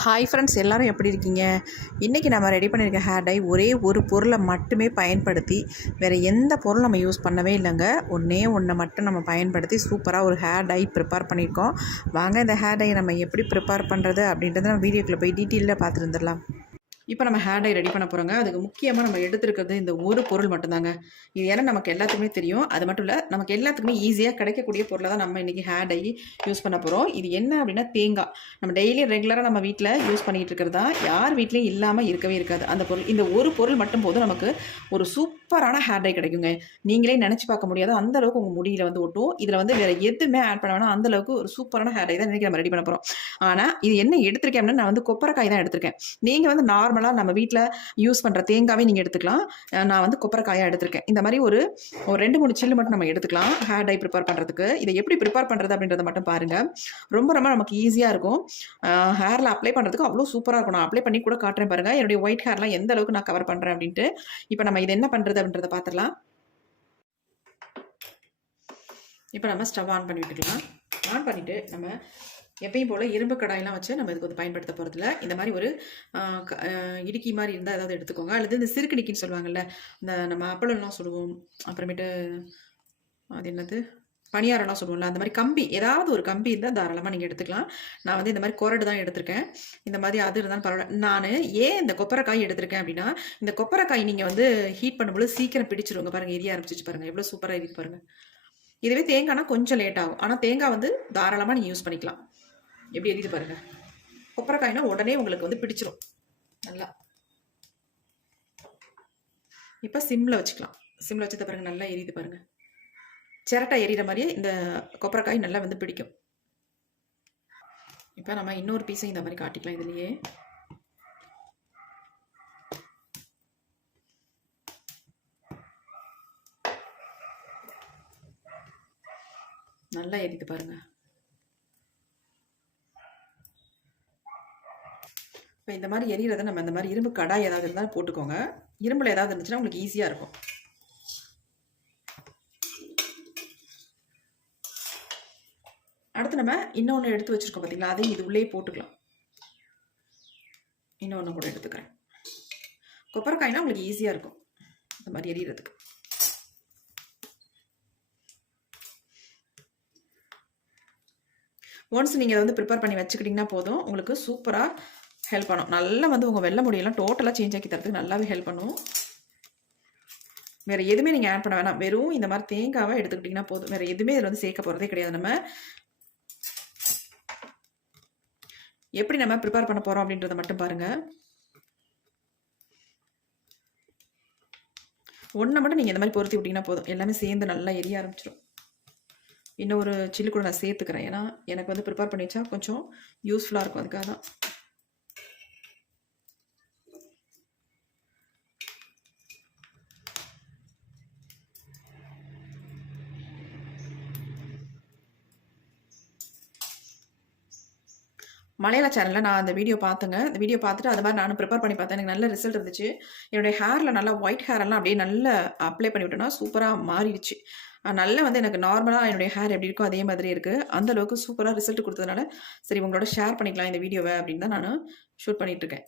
Hi friends, எல்லோரும் எப்படி இருக்கீங்க? இன்றைக்கி நம்ம ரெடி பண்ணியிருக்க ஹேர் டை ஒரே ஒரு பொருளை மட்டுமே பயன்படுத்தி, வேறு எந்த பொருளும் நம்ம யூஸ் பண்ணவே இல்லைங்க. ஒன்றை மட்டும் நம்ம பயன்படுத்தி சூப்பராக ஒரு ஹேர் டை ப்ரிப்பேர் பண்ணியிருக்கோம். வாங்க இந்த ஹேர் டையை நம்ம எப்படி ப்ரிப்பேர் பண்ணுறது அப்படின்றத நம்ம வீடியோக்குள்ளே போய் டீட்டெயிலாக பார்த்துட்டு வந்துடலாம். இப்போ நம்ம ஹேர் டை ரெடி பண்ண போகிறோங்க. அதுக்கு முக்கியமாக நம்ம எடுத்துருக்கிறது இந்த ஒரு பொருள் மட்டும்தாங்க. இது ஏன்னா நமக்கு எல்லாத்துக்குமே தெரியும். அது மட்டும் இல்லை, நமக்கு எல்லாத்துக்குமே ஈஸியாக கிடைக்கக்கூடிய பொருளை தான் நம்ம இன்றைக்கி ஹேர் டை யூஸ் பண்ண போகிறோம். இது என்ன அப்படின்னா தேங்காய். நம்ம டெய்லி ரெகுலராக நம்ம வீட்டில் யூஸ் பண்ணிகிட்டு இருக்கிறது தான். யார் வீட்லேயும் இல்லாமல் இருக்கவே இருக்காது அந்த பொருள். இந்த ஒரு பொருள் மட்டும் போதும் நமக்கு ஒரு சூப்பரான ஹேர் டை கிடைக்குங்க. நீங்களே நினச்சி பார்க்க முடியாது அந்தளவுக்கு உங்கள் முடியில் வந்து ஒட்டும். இதில் வந்து வேறு எதுவுமே ஆட் பண்ண வேணாம். அந்தளவுக்கு ஒரு சூப்பரான ஹேர் டை தான் இன்றைக்கி நம்ம ரெடி பண்ண போகிறோம். ஆனால் இது என்ன எடுத்திருக்கேன் அப்படின்னா, நான் வந்து கொப்பரைக்காய் தான் எடுத்திருக்கேன். நீங்கள் வந்து நார்மலாக நம்ம வீட்டில் யூஸ் பண்ணுற தேங்காவே நீங்கள் எடுத்துக்கலாம். நான் வந்து கொப்பரைக்காயாக எடுத்திருக்கேன். இந்த மாதிரி ஒரு 2-3 சில்லு மட்டும் நம்ம எடுத்துக்கலாம் ஹேர் டை ப்ரிப்பேர் பண்ணுறதுக்கு. இதை எப்படி ப்ரிப்பேர் பண்ணுறது அப்படின்றத மட்டும் பாருங்கள். ரொம்ப நமக்கு ஈஸியாக இருக்கும். ஹேரில் அப்ளை பண்ணுறதுக்கு அவ்வளோ சூப்பராக இருக்கும். நான் அப்ளை பண்ணி கூட காட்டுறேன் பாருங்கள், என்னுடைய ஒயிட் ஹேர்லாம் எந்த அளவுக்கு நான் கவர் பண்ணுறேன் அப்படின்ட்டு. இப்போ நம்ம இது என்ன பண்ணுறது அப்படின்றத பார்த்துடலாம். இப்போ நம்ம ஸ்டவ் ஆன் பண்ணி விட்டுக்கலாம். ஆன் பண்ணிவிட்டு நம்ம எப்பயும் போல் இரும்பு கடாயெல்லாம் வச்சு நம்ம இதுக்கு வந்து பயன்படுத்த போகிறதில்ல. இந்த மாதிரி ஒரு இடுக்கி மாதிரி இருந்தால் ஏதாவது எடுத்துக்கோங்க. அல்லது இந்த சிறுக்கிடிக்கின்னு சொல்லுவாங்கள்ல, இந்த நம்ம அப்பளம்லாம் சுடுவோம், அப்புறமேட்டு அது என்னது பணியாரம்லாம் சொல்லுவோம்ல, அந்த மாதிரி கம்பி, ஏதாவது ஒரு கம்பி இருந்தால் தாராளமாக நீங்கள் எடுத்துக்கலாம். நான் வந்து இந்த மாதிரி குரடு தான் எடுத்திருக்கேன். இந்த மாதிரி அது இருந்தாலும் பரவாயில்ல. நான் ஏன் இந்த கொப்பரைக்காய் எடுத்திருக்கேன் அப்படின்னா, இந்த கொப்பரைக்காய் நீங்கள் வந்து ஹீட் பண்ணும்போது சீக்கிரம் பிடிச்சிருவாங்க. பாருங்கள், எரிய ஆரம்பிச்சிச்சு பாருங்கள், எவ்வளோ சூப்பராக இருக்குது பாருங்கள். இதுவே தேங்காய்னா கொஞ்சம் லேட் ஆகும். ஆனால் தேங்காய் வந்து தாராளமாக நீங்கள் யூஸ் பண்ணிக்கலாம். எப்படி எரியுது பாருங்க. கொப்பரைக்காய்னா உடனே உங்களுக்கு வந்து பிடிச்சிரும் நல்லா. இப்போ சிம்ல வச்சுக்கலாம். சிம்ல வச்சத பாருங்க, நல்லா எரியுது பாருங்க. சிரட்டை எரியிற மாதிரியே இந்த கொப்பரைக்காய் நல்லா வந்து பிடிக்கும். இப்போ நம்ம இன்னொரு பீஸையும் இந்த மாதிரி காட்டிக்கலாம். இதுலயே நல்லா எரியுது பாருங்க. இப்போ இந்த மாதிரி எரியறதை நம்ம இந்த மாதிரி இரும்பு கடாய் ஏதாவது இருந்தாலும் போட்டுக்கோங்க. இரும்பில் ஏதாவது இருந்துச்சுன்னா உங்களுக்கு ஈஸியாக இருக்கும். அடுத்து நம்ம இன்னொன்று எடுத்து வச்சுருக்கோம் பார்த்தீங்களா, அதையும் இது உள்ளே போட்டுக்கலாம். இன்னொன்று கூட எடுத்துக்கிறேன். கொப்பரைக்காய்னா உங்களுக்கு ஈஸியாக இருக்கும் இந்த மாதிரி எரியறதுக்கு. ஒன்ஸ் நீங்கள் அதை வந்து ப்ரிப்பேர் பண்ணி வச்சுக்கிட்டிங்கன்னா போதும், உங்களுக்கு சூப்பராக ஹெல்ப் பண்ணும். நல்லா வந்து உங்கள் வெள்ளை முடியெல்லாம் டோட்டலாக சேஞ்ச் ஆக்கி தரதுக்கு நல்லாவே ஹெல்ப் பண்ணும். வேறு எதுவுமே நீங்கள் ஆட் பண்ண வேணாம். வெறும் இந்த மாதிரி தேங்காவை எடுத்துக்கிட்டிங்கன்னா போதும். வேறு எதுவுமே இதில் வந்து சேர்க்க போகிறதே கிடையாது. நம்ம எப்படி நம்ம ப்ரிப்பேர் பண்ண போகிறோம் அப்படின்றத மட்டும் பாருங்கள். ஒன்றை மட்டும் நீங்கள் இந்த மாதிரி பொருத்தி விட்டிங்கன்னா போதும், எல்லாமே சேர்ந்து நல்லா எரிய ஆரம்பிச்சிடும். இன்னொரு சில்லு கூட நான் சேர்த்துக்கிறேன். ஏன்னா எனக்கு வந்து ப்ரிப்பேர் பண்ணி வச்சா கொஞ்சம் யூஸ்ஃபுல்லாக இருக்கும். அதுக்காக தான். மலையாள சேனலில் நான் அந்த வீடியோ பார்த்தேங்க. அந்த வீடியோ பார்த்துட்டு அது மாதிரி நானும் ப்ரிப்பேர் பண்ணி பார்த்தேன். எனக்கு நல்ல ரிசல்ட் இருந்துச்சு. என்னுடைய ஹேரில் நல்லா ஒயிட் ஹேரெல்லாம் அப்படியே நல்லா அப்ளை பண்ணி விட்டோன்னா சூப்பராக மாறிடுச்சு. நல்லா வந்து எனக்கு நார்மலாக என்னுடைய ஹேர் எப்படி இருக்கோ அதே மாதிரி இருக்குது. அந்தளவுக்கு சூப்பராக ரிசல்ட் கொடுத்ததுனால சரி உங்களோட ஷேர் பண்ணிக்கலாம் இந்த வீடியோவை அப்படின்னு தான் நான் ஷூட் பண்ணிகிட்ருக்கேன்.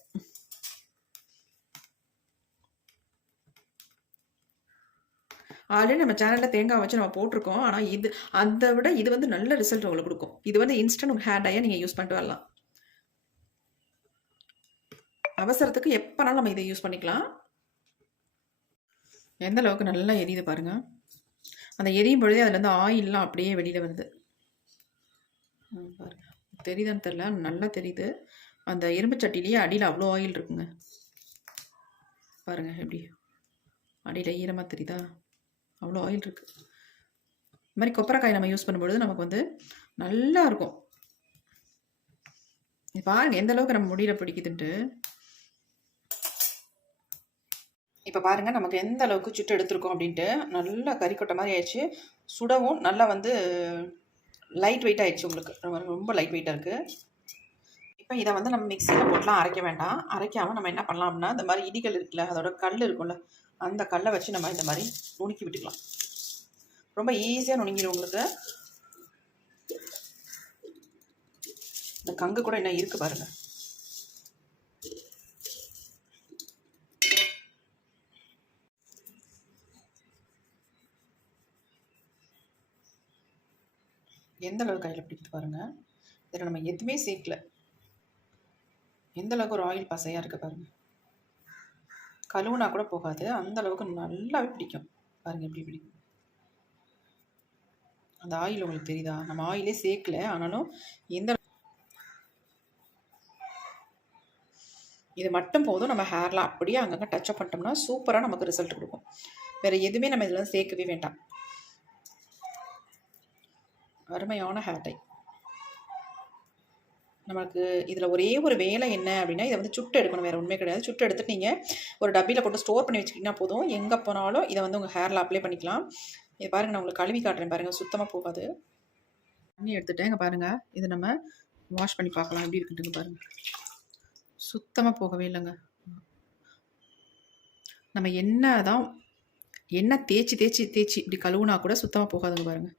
ஆல்ரெடி நம்ம சேனலில் தேங்காய் வச்சு நம்ம போட்டிருக்கோம். ஆனால் அதை விட இது வந்து நல்ல ரிசல்ட் உங்களுக்கு கொடுக்கும். இது வந்து இன்ஸ்டன்ட் உங்கள் ஹேர் டையை நீங்கள் யூஸ் பண்ணிட்டு வரலாம். அவசரத்துக்கு எப்போனாலும் நம்ம இதை யூஸ் பண்ணிக்கலாம். எந்த அளவுக்கு நல்லா எரியுது பாருங்கள். அந்த எரியும் பொழுதே அதுலேருந்து ஆயிலெலாம் அப்படியே வெளியில் வருது பாருங்க. தெரியுதான்னு தெரில, நல்லா தெரியுது. அந்த இரும்பு சட்டிலேயே அடியில் அவ்வளோ ஆயில் இருக்குங்க பாருங்கள். எப்படி அடியில் ஈரமாக தெரியுதா, அவ்வளோ ஆயில் இருக்குது. இந்த மாதிரி கொப்பரைக்காய் நம்ம யூஸ் பண்ணும்பொழுது நமக்கு வந்து நல்லா இருக்கும். பாருங்கள் எந்த அளவுக்கு நம்ம முடியல பிடிக்குதுன்ட்டு. இப்போ பாருங்கள் நமக்கு எந்த அளவுக்கு சுட்டு எடுத்துருக்கோம் அப்படின்ட்டு. நல்லா கறிக்கொட்டை மாதிரி ஆயிடுச்சு. சுடவும் நல்லா வந்து லைட் வெயிட் ஆயிடுச்சு. உங்களுக்கு ரொம்ப லைட் வெயிட்டாக இருக்குது. இப்போ இதை வந்து நம்ம மிக்சியில் போட்டுலாம் அரைக்க வேண்டாம். அரைக்காமல் நம்ம என்ன பண்ணலாம் அப்படின்னா, இந்த மாதிரி இடிகள் இருக்குல்ல, அதோட கல் இருக்கும்ல, அந்த கல்லை வச்சு நம்ம இந்த மாதிரி நுணுக்கி விட்டுக்கலாம். ரொம்ப ஈஸியாக நுணுங்கிடும் உங்களுக்கு. இந்த கங்கு கூட என்ன இருக்குது பாருங்கள். எந்த அளவுக்கு கையில் பிடிக்குது பாருங்கள். இதில் நம்ம எதுவுமே சேர்க்கல. எந்த அளவுக்கு ஒரு ஆயில் பசையாக இருக்குது பாருங்கள். கழுவுனா கூட போகாது, அந்த அளவுக்கு நல்லாவே பிடிக்கும் பாருங்கள். எப்படி பிடிக்கும் அந்த ஆயில் உங்களுக்கு தெரியுதா? நம்ம ஆயிலே சேர்க்கல, ஆனாலும் எந்த இது மட்டும் போதும். நம்ம ஹேர்லாம் அப்படியே அங்கங்கே டச்சப் பண்ணிட்டோம்னா சூப்பராக நமக்கு ரிசல்ட் கொடுக்கும். வேறு எதுவுமே நம்ம இதில் சேர்க்கவே வேண்டாம். அருமையான ஹேர் டை. நமக்கு இதில் ஒரே ஒரு வேலை என்ன அப்படின்னா, இதை வந்து சுட்டு எடுக்கணும், வேறு ஒன்றுமே கிடையாது. சுட்டு எடுத்துட்டு நீங்கள் ஒரு டப்பியில் போட்டு ஸ்டோர் பண்ணி வச்சுக்கிட்டிங்கன்னா போதும். எங்கே போனாலும் இதை வந்து உங்கள் ஹேரில் அப்ளை பண்ணிக்கலாம். இது பாருங்கள், நான் உங்களுக்கு கழுவி காட்டுறேன் பாருங்கள், சுத்தமாக போகாது. தண்ணி எடுத்துகிட்டேன், இங்கே பாருங்கள். இதை நம்ம வாஷ் பண்ணி பார்க்கலாம் எப்படி இருக்குன்ட்டுங்க பாருங்கள். சுத்தமாக போகவே இல்லைங்க. நம்ம என்ன தேய்ச்சி இப்படி கழுவுனா கூட சுத்தமாக போகாதுங்க பாருங்கள்.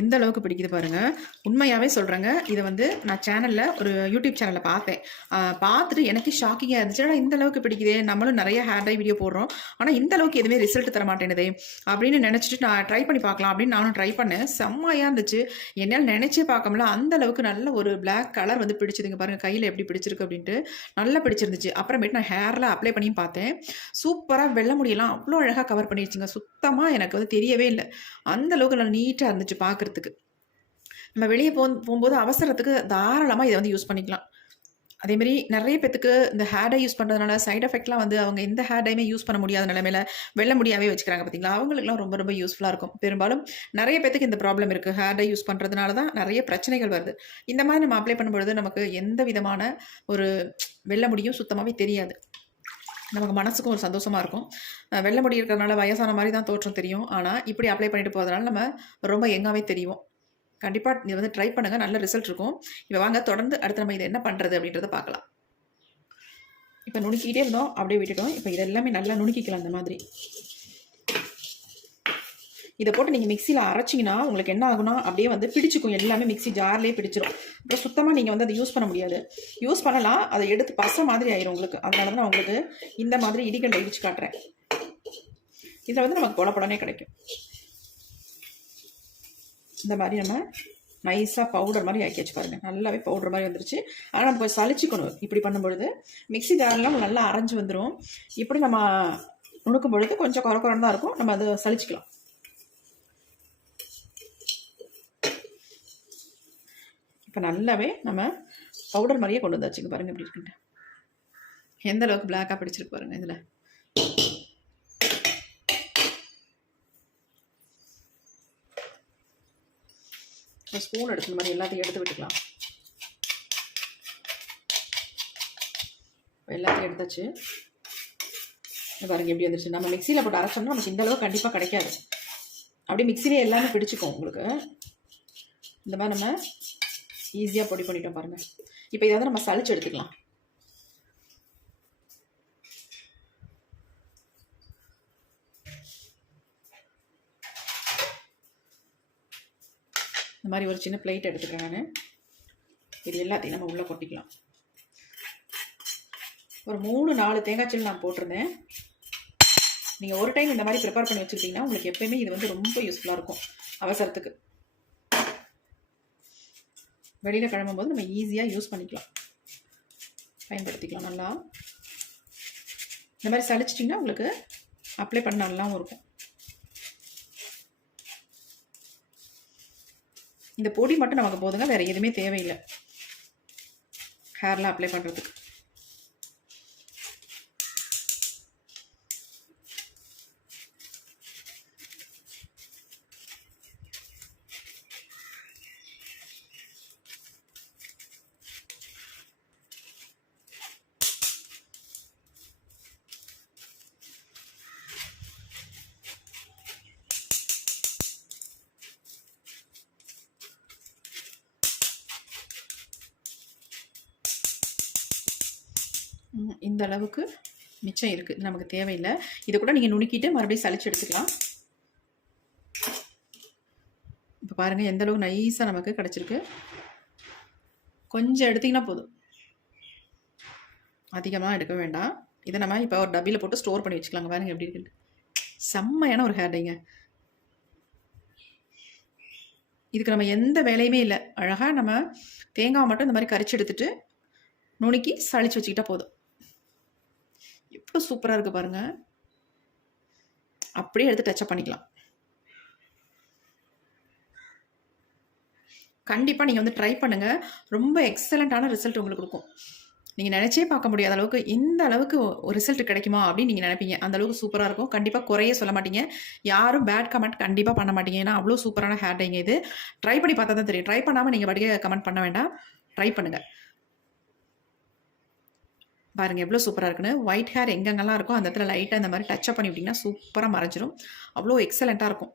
எந்த அளவுக்கு பிடிக்குது பாருங்கள். உண்மையாகவே சொல்கிறேங்க. இதை வந்து நான் சேனலில் ஒரு யூடியூப் சேனலில் பார்த்தேன். பார்த்துட்டு எனக்கு ஷாக்கிங்காக இருந்துச்சு. ஆனால் இந்த அளவுக்கு பிடிக்குதே, நம்மளும் நிறைய ஹேர் டை வீடியோ போடுறோம், ஆனால் இந்த அளவுக்கு எதுவுமே ரிசல்ட் தர மாட்டேனுதே அப்படின்னு நினச்சிட்டு நான் ட்ரை பண்ணி பார்க்கலாம் அப்படின்னு நானும் ட்ரை பண்ணேன். செம்மையாக இருந்துச்சு. என்னால் நினச்சே பார்க்க முடியல, அந்த அளவுக்கு நல்ல ஒரு பிளாக் கலர் வந்து பிடிச்சிதுங்க பாருங்கள். கையில் எப்படி பிடிச்சிருக்கு அப்படின்ட்டு நல்லா பிடிச்சிருந்துச்சு. அப்புறமேட்டு நான் ஹேரில் அப்ளை பண்ணி பார்த்தேன். சூப்பராக வெள்ளை முடியெல்லாம் அவ்வளோ அழகாக கவர் பண்ணிடுச்சுங்க. சுத்தமாக எனக்கு வந்து தெரியவே இல்லை, அந்த அளவுக்கு நல்லா நீட்டாக இருந்துச்சு பார்க்குறதுக்கு. நம்ம வெளியே போகும்போது அவசரத்துக்கு தாராளமாக இதை வந்து யூஸ் பண்ணிக்கலாம். அதேமாரி நிறைய பேத்துக்கு இந்த ஹேர் டை யூஸ் பண்ணுறதுனால சைட் எஃபெக்ட்லாம் வந்து அவங்க எந்த ஹேர் டைமே யூஸ் பண்ண முடியாத நிலைமையில வெள்ளை முடியாவே வச்சுக்கிறாங்க பார்த்தீங்களா. அவங்களுக்குலாம் ரொம்ப ரொம்ப யூஸ்ஃபுல்லாக இருக்கும். பெரும்பாலும் நிறைய பேத்துக்கு இந்த ப்ராப்ளம் இருக்குது. ஹேர் டை யூஸ் பண்ணுறதுனால தான் நிறைய பிரச்சனைகள் வருது. இந்த மாதிரி நம்ம அப்ளை பண்ணும்பொழுது நமக்கு எந்த விதமான ஒரு வெள்ளை முடியும் சுத்தமாகவே தெரியாது. நமக்கு மனசுக்கும் ஒரு சந்தோஷமாக இருக்கும். வெள்ளை முடி இருக்கிறதுனால வயசான மாதிரி தான் தோற்றம் தெரியும். ஆனால் இப்படி அப்ளை பண்ணிட்டு போகிறதுனால நம்ம ரொம்ப யங்காகவே தெரியும். கண்டிப்பாக இதை வந்து ட்ரை பண்ணுங்கள், நல்ல ரிசல்ட் இருக்கும். இப்போ வாங்க தொடர்ந்து அடுத்து நம்ம இதை என்ன பண்ணுறது அப்படின்றத பார்க்கலாம். இப்போ நுணுக்கிட்டே இருந்தோம், அப்படியே விட்டுட்டோம். இப்போ இதெல்லாமே நல்லா நுணுக்கிக்கலாம். இந்த மாதிரி இதை போட்டு நீங்கள் மிக்சியில் அரைச்சிங்கன்னா உங்களுக்கு என்ன ஆகுனா அப்படியே வந்து பிடிச்சிக்கும், எல்லாமே மிக்சி ஜார்லேயே பிடிச்சிரும். அப்புறம் சுத்தமாக நீங்கள் வந்து அதை யூஸ் பண்ண முடியாது. யூஸ் பண்ணலாம், அதை எடுத்து பசை மாதிரி ஆயிரும் உங்களுக்கு. அதனால தான் நான் உங்களுக்கு இந்த மாதிரி இடிகல்ல இடிச்சு காட்டுறேன். இதில் வந்து நமக்கு பொலப்படனே கிடைக்கும். இந்த மாதிரி நம்ம நைஸாக பவுடர் மாதிரி ஆக்கி வச்சு பாருங்கள். நல்லாவே பவுடர் மாதிரி வந்துருச்சு. ஆனால் நம்ம கொஞ்சம் சளிச்சிக்கணும். இப்படி பண்ணும்பொழுது மிக்சி ஜார்லாம் நல்லா அரைஞ்சி வந்துடும். இப்படி நம்ம நுணுக்கும் பொழுது கொஞ்சம் குறக்குறன்னு தான் இருக்கும். நம்ம அதை சளிச்சிக்கலாம். இப்போ நல்லாவே நம்ம பவுடர் மாதிரியே கொண்டு வந்தாச்சுங்க பாருங்கள் எப்படி இருக்குன்ட்டு. எந்த அளவுக்கு பிளாக்காக பிடிச்சிருக்கு பாருங்கள். இதில் ஸ்பூன் எடுத்து மாதிரி எல்லாத்தையும் எடுத்து விட்டுக்கலாம். எல்லாத்தையும் எடுத்தாச்சு. பாருங்கள் எப்படி வந்துருச்சு. நம்ம மிக்சியில் போட்டு அரைச்சோம்னா நமக்கு இந்த அளவுக்கு கண்டிப்பாக கிடைக்காது. அப்படியே மிக்சிலே எல்லாமே பிடிச்சிக்கும் உங்களுக்கு. இந்த மாதிரி நம்ம ஈஸியாக பொடி பண்ணிட்டோம் பாருங்கள். இப்போ இதை வந்து நம்ம சளிச்சு எடுத்துக்கலாம். இந்த மாதிரி ஒரு சின்ன பிளேட் எடுத்துக்கிறேன் நான். இது எல்லாத்தையும் நம்ம உள்ளே கொட்டிக்கலாம். ஒரு 3-4 தேங்காய் சில்லு நான் போட்டிருந்தேன். நீங்கள் ஒரு டைம் இந்த மாதிரி ப்ரிப்பேர் பண்ணி வச்சுக்கிட்டிங்கன்னா உங்களுக்கு எப்போயுமே இது வந்து ரொம்ப யூஸ்ஃபுல்லாக இருக்கும். அவசரத்துக்கு வெளியில் கிளம்பும்போது நம்ம ஈஸியாக யூஸ் பண்ணிக்கலாம், பயன்படுத்திக்கலாம். நல்லா இந்த மாதிரி சளிச்சிட்டிங்கன்னா உங்களுக்கு அப்ளை பண்ண நல்லாவும் இருக்கும். இந்த பொடி மட்டும் நமக்கு போதுங்க, வேறு எதுவுமே தேவையில்லை ஹேரில் அப்ளை பண்ணுறதுக்கு. இந்த அளவுக்கு மிச்சம் இருக்குது, நமக்கு தேவையில்லை. இதை கூட நீங்கள் நுணுக்கிட்டு மறுபடியும் சளிச்சு எடுத்துக்கலாம். இப்போ பாருங்கள் எந்த அளவுக்கு நைஸாக நமக்கு கிடச்சிருக்கு. கொஞ்சம் எடுத்திங்கன்னா போதும், அதிகமாக எடுக்க வேண்டாம். இதை நம்ம இப்போ ஒரு டப்பியில் போட்டு ஸ்டோர் பண்ணி வச்சுக்கலாங்க. பாருங்கள் எப்படி இருக்குன்னு. செம்மையான ஒரு ஹேர் டைங்க. இதுக்கு நம்ம எந்த வேலையுமே இல்லை. அழகாக நம்ம தேங்காய் மட்டும் இந்த மாதிரி கரிச்சு எடுத்துட்டு நுணுக்கி சளிச்சு வச்சுக்கிட்டா போதும். எவ்வளோ சூப்பராக இருக்குது பாருங்கள். அப்படியே எடுத்து டச்சப் பண்ணிக்கலாம். கண்டிப்பாக நீங்கள் வந்து ட்ரை பண்ணுங்கள். ரொம்ப எக்ஸலண்ட்டான ரிசல்ட் உங்களுக்கு கொடுக்கும். நீங்கள் நினச்சே பார்க்க முடியாத அளவுக்கு இந்த அளவுக்கு ஒரு ரிசல்ட் கிடைக்குமா அப்படின்னு நீங்கள் நினைப்பீங்க. அந்த அளவுக்கு சூப்பராக இருக்கும். கண்டிப்பாக குறைய சொல்ல மாட்டீங்க. யாரும் பேட் கமெண்ட் கண்டிப்பாக பண்ண மாட்டீங்க. ஏன்னா அவ்வளோ சூப்பரான ஹேர் டைங்க இது. ட்ரை பண்ணி பார்த்தா தான் தெரியும். ட்ரை பண்ணாமல் நீங்கள் படிக்க கமெண்ட் பண்ண வேண்டாம். ட்ரை பண்ணுங்கள். பாருங்கள் எவ்வளோ சூப்பராக இருக்குன்னு. ஒயிட் ஹேர் எங்கெங்கெல்லாம் இருக்கோ அந்த இடத்துல லைட்டாக இந்த மாதிரி டச்சப் பண்ணி விட்டிங்கன்னா சூப்பராக மறைஞ்சிரும். அவ்வளோ எக்ஸலண்ட்டாக இருக்கும்.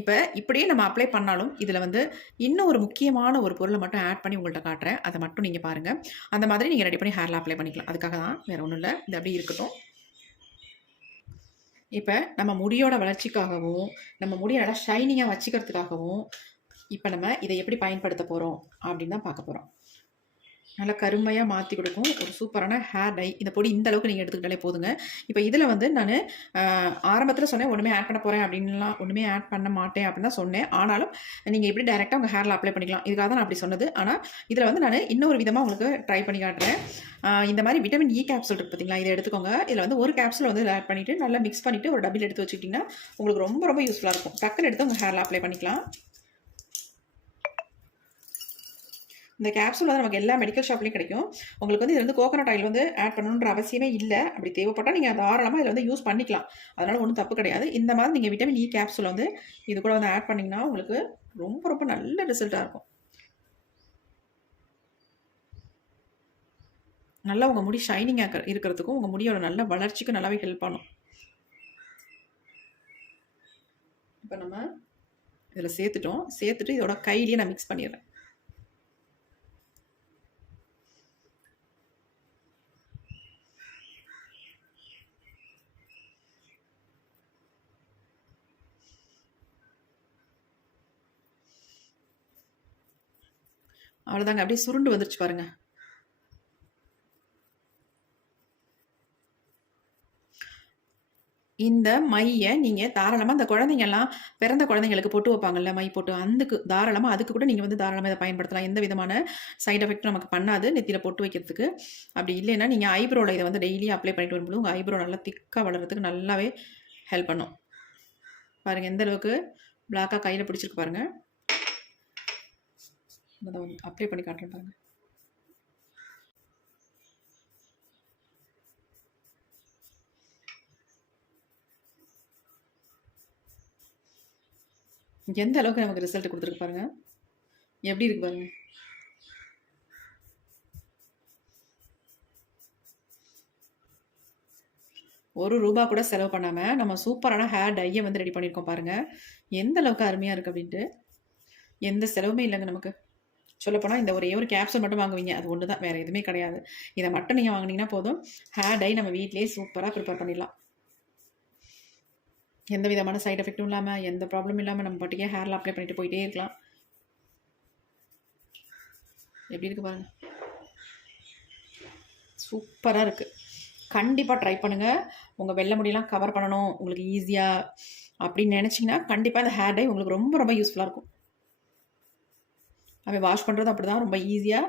இப்போ இப்படியே நம்ம அப்ளை பண்ணாலும் இதில் வந்து இன்னும் ஒரு முக்கியமான ஒரு பொருளை மட்டும் ஆட் பண்ணி உங்கள்கிட்ட காட்டுறேன். அதை மட்டும் நீங்கள் பாருங்கள். அந்த மாதிரி நீங்கள் ரெடி பண்ணி ஹேரில் அப்ளை பண்ணிக்கலாம். அதுக்காக தான், வேறு ஒன்றும் இல்லை. இது அப்படியே இருக்கட்டும். இப்போ நம்ம முடியோட வளர்ச்சிக்காகவும் நம்ம முடியை நல்லா ஷைனிங்காக வச்சுக்கிறதுக்காகவும் இப்போ நம்ம இதை எப்படி பயன்படுத்த போகிறோம் அப்படின்னு தான் பார்க்க போகிறோம். நல்லா கருமையாக மாற்றி கொடுக்கும். ஒரு சூப்பரான ஹேர் டை. இந்த பொடி இந்த அளவுக்கு நீங்கள் எடுத்துக்கிட்டாலே போதுங்க. இப்போ இதில் வந்து நான் ஆரம்பத்தில் சொன்னேன் ஒன்றுமே ஆட் பண்ண போகிறேன் அப்படின்லாம், ஒன்றுமே ஆட் பண்ண மாட்டேன் அப்படின்னு தான் சொன்னேன். ஆனாலும் நீங்கள் எப்படி டைரெக்டாக உங்கள் ஹேரில் அப்ளை பண்ணிக்கலாம். இதுக்காக தான் நான் அப்படி சொன்னது. ஆனால் இதில் வந்து நான் இன்னொரு விதமாக உங்களுக்கு ட்ரை பண்ணி காட்டுறேன். இந்த மாதிரி விட்டமின் இ கேப்சூல் இருக்குது பார்த்தீங்களா, இதை எடுத்துக்கோங்க. இதில் வந்து ஒரு கேப்சூல் வந்து ஆட் பண்ணிவிட்டு நல்லா மிக்ஸ் பண்ணிவிட்டு ஒரு டப்பில் எடுத்து வச்சுக்கிட்டிங்கன்னா உங்களுக்கு ரொம்ப ரொம்ப யூஸ்ஃபுல்லாக இருக்கும். டக்குன்னு எடுத்து உங்கள் ஹேரில் அப்ளை பண்ணிக்கலாம். இந்த கேப்சூல் வந்து நமக்கு எல்லா மெடிக்கல் ஷாப்லையும் கிடைக்கும். உங்களுக்கு வந்து இது வந்து கோகனட் ஆயில் வந்து ஆட் பண்ணணுன்ற அவசியமே இல்லை. அப்படி தேவைப்பட்டால் நீங்கள் தாராளமாக இதில் வந்து யூஸ் பண்ணிக்கலாம். அதனால் ஒன்றும் தப்பு கிடையாது. இந்த மாதிரி நீங்கள் விட்டமின் இ கேப்சூல் வந்து இது கூட வந்து ஆட் பண்ணிங்கன்னா உங்களுக்கு ரொம்ப ரொம்ப நல்ல ரிசல்ட்டாக இருக்கும். நல்லா உங்கள் முடி ஷைனிங்காக இருக்கிறதுக்கும் உங்கள் முடியோட நல்ல வளர்ச்சிக்கும் நல்லாவே ஹெல்ப் பண்ணும். இப்போ நம்ம இதில் சேர்த்துட்டு இதோட கையிலேயே நான் மிக்ஸ் பண்ணிடுறேன். அவ்வளோதாங்க. அப்படியே சுருண்டு வந்துருச்சு பாருங்க. இந்த மையை நீங்கள் தாராளமாக அந்த குழந்தைங்கள்லாம் பிறந்த குழந்தைங்களுக்கு பொட்டு வைப்பாங்கல்ல, மை போட்டு, அதுக்கு தாராளமாக அதுக்கு கூட நீங்கள் வந்து தாராளமாக இதை பயன்படுத்தலாம். எந்த விதமான சைட் எஃபெக்ட்டும் நமக்கு பண்ணாது நெத்தியில் பொட்டு வைக்கிறதுக்கு. அப்படி இல்லைன்னா நீங்கள் ஐப்ரோவில் இதை வந்து டெய்லி அப்ளை பண்ணிட்டு வரும்போது உங்கள் ஐப்ரோ நல்லா திக்காக வளர்கிறதுக்கு நல்லாவே ஹெல்ப் பண்ணும். பாருங்கள் எந்த அளவுக்கு பிளாக்காக கையில் பிடிச்சிருக்கு பாருங்கள். அதை அப்ளை பண்ணி காட்டுறேன் பாருங்கள். எந்த அளவுக்கு நமக்கு ரிசல்ட் கொடுத்துருக்கு பாருங்க. எப்படி இருக்கு பாருங்க. ₹1 கூட செலவு பண்ணாமல் நம்ம சூப்பரான ஹேர் டையை வந்து ரெடி பண்ணியிருக்கோம் பாருங்கள். எந்த அளவுக்கு அருமையாக இருக்குது அப்படின்ட்டு. எந்த செலவுமே இல்லைங்க நமக்கு. சொல்லப்போனால் இந்த ஒரே ஒரு கேப்சூல் மட்டும் வாங்குவீங்க, அது ஒன்று தான், வேறு எதுவுமே கிடையாது. இதை மட்டும் நீங்கள் வாங்கினீங்கன்னா போதும், ஹேர் டை நம்ம வீட்டிலேயே சூப்பராக ப்ரிப்பேர் பண்ணிடலாம். எந்த விதமான சைட் எஃபெக்ட்டும் இல்லாமல், எந்த ப்ராப்ளமும் இல்லாமல் நம்ம பாட்டுக்கே ஹேரில் அப்ளை பண்ணிட்டு போயிட்டே இருக்கலாம். எப்படி இருக்குது பாருங்கள். சூப்பராக இருக்குது. கண்டிப்பாக ட்ரை பண்ணுங்கள். உங்கள் வெள்ளை முடியெல்லாம் கவர் பண்ணணும் உங்களுக்கு ஈஸியாக அப்படின்னு நினச்சிங்கன்னா கண்டிப்பாக இந்த ஹேர் டை உங்களுக்கு ரொம்ப ரொம்ப யூஸ்ஃபுல்லாக இருக்கும். அவன் வாஷ் பண்ணுறது அப்படி தான், ரொம்ப ஈஸியாக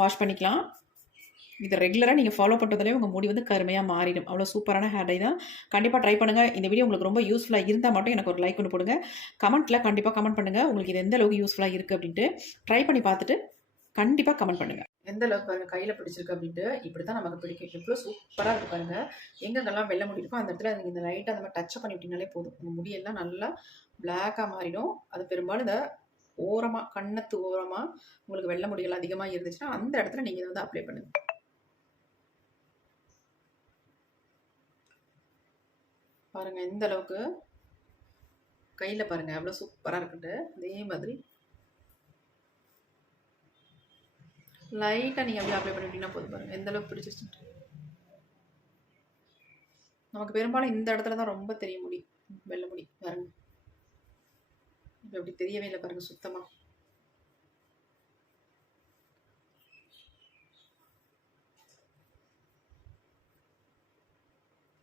வாஷ் பண்ணிக்கலாம். இதை ரெகுலராக நீங்கள் ஃபாலோ பண்ணுறதுலேயே உங்கள் முடி வந்து கருமையாக மாறிடும். அவ்வளோ சூப்பரான ஹேர் டை தான். கண்டிப்பாக ட்ரை பண்ணுங்கள். இந்த வீடியோ உங்களுக்கு ரொம்ப யூஸ்ஃபுல்லாக இருந்தால் மட்டும் எனக்கு ஒரு லைக் ஒன்று போடுங்க. கமெண்ட்டில் கண்டிப்பாக கமெண்ட் பண்ணுங்கள் உங்களுக்கு இது எந்த அளவுக்கு யூஸ்ஃபுல்லாக இருக்குது அப்படின்ட்டு. ட்ரை பண்ணி பார்த்துட்டு கண்டிப்பாக கமெண்ட் பண்ணுங்கள். எந்த அளவுக்கு பாருங்கள் கையில் பிடிச்சிருக்கு அப்படின்ட்டு. இப்படி தான் நமக்கு பிடிக்கும். எவ்வளோ சூப்பராக இருக்குது பாருங்கள். எங்கெங்கெல்லாம் வெள்ளை முடி இருக்கோ அந்த இடத்துல நீங்கள் இந்த லைட்டாக அந்த மாதிரி டச்சப் பண்ணி விட்டிங்கனாலே போதும், உங்கள் முடியெல்லாம் நல்லா பிளாக்காக மாறிடும். அது பெரும்பாலும் இந்த ஓரமாக, கன்னத்து ஓரமாக உங்களுக்கு வெள்ளை முடிகள் அதிகமாக இருந்துச்சுன்னா அந்த இடத்துல நீங்கள் இதை வந்து அப்ளை பண்ணுங்கள். பாருங்கள் எந்த அளவுக்கு கையில் பாருங்கள் எவ்வளோ சூப்பராக இருக்குன்ட்டு. அதே மாதிரி லைட்டாக நீங்கள் அப்படியே அப்ளை பண்ணிட்டீங்கன்னா போதும். பாருங்கள் எந்த அளவுக்கு பிடிச்சிருச்சுட்டு. நமக்கு பெரும்பாலும் இந்த இடத்துல தான் ரொம்ப தெரிய முடி, வெள்ளை முடி பாருங்க. இப்போ அப்படி தெரியவே இல்லை பாருங்கள் சுத்தமாக.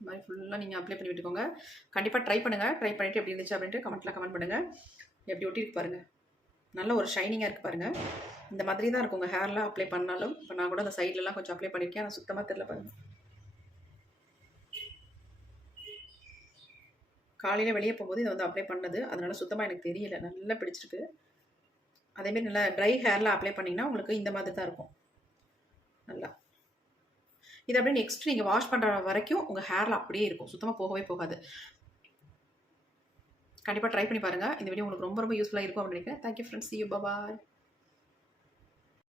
இந்த மாதிரி ஃபுல்லாக நீங்கள் அப்ளை பண்ணி விட்டுக்கோங்க. கண்டிப்பாக ட்ரை பண்ணுங்கள். ட்ரை பண்ணிவிட்டு எப்படி இருந்துச்சு அப்படின்ட்டு கமெண்ட்டில் கமெண்ட் பண்ணுங்கள். எப்படி ஒட்டிருக்கு பாருங்கள். நல்ல ஒரு ஷைனிங்காக இருக்குது பாருங்கள். இந்த மாதிரி தான் இருக்கும் உங்கள் ஹேர்லாம் அப்ளை பண்ணாலும். இப்போ நான் கூட அந்த சைட்லலாம் கொஞ்சம் அப்ளை பண்ணியிருக்கேன். ஆனால் சுத்தமாக தெரியல பாருங்கள். காலையில் வெளியே போகும்போது இதை வந்து அப்ளை பண்ணது, அதனால சுத்தமாக எனக்கு தெரியல. நல்லா பிடிச்சிருக்கு. அதேமாரி நல்லா ட்ரை ஹேரில் அப்ளை பண்ணிங்கன்னா உங்களுக்கு இந்த மாதிரி தான் இருக்கும். நல்லா இது அப்படியே நெக்ஸ்ட் நீங்கள் வாஷ் பண்ணுற வரைக்கும் உங்கள் ஹேரில் அப்படியே இருக்கும், சுத்தமாக போகவே போகாது. கண்டிப்பாக ட்ரை பண்ணி பாருங்கள். இந்த வீடியோ உங்களுக்கு ரொம்ப ரொம்ப யூஸ்ஃபுல்லாக இருக்கும் அப்படின்னு நினைக்கிறேன். Thank you friends. See you. Bye bye.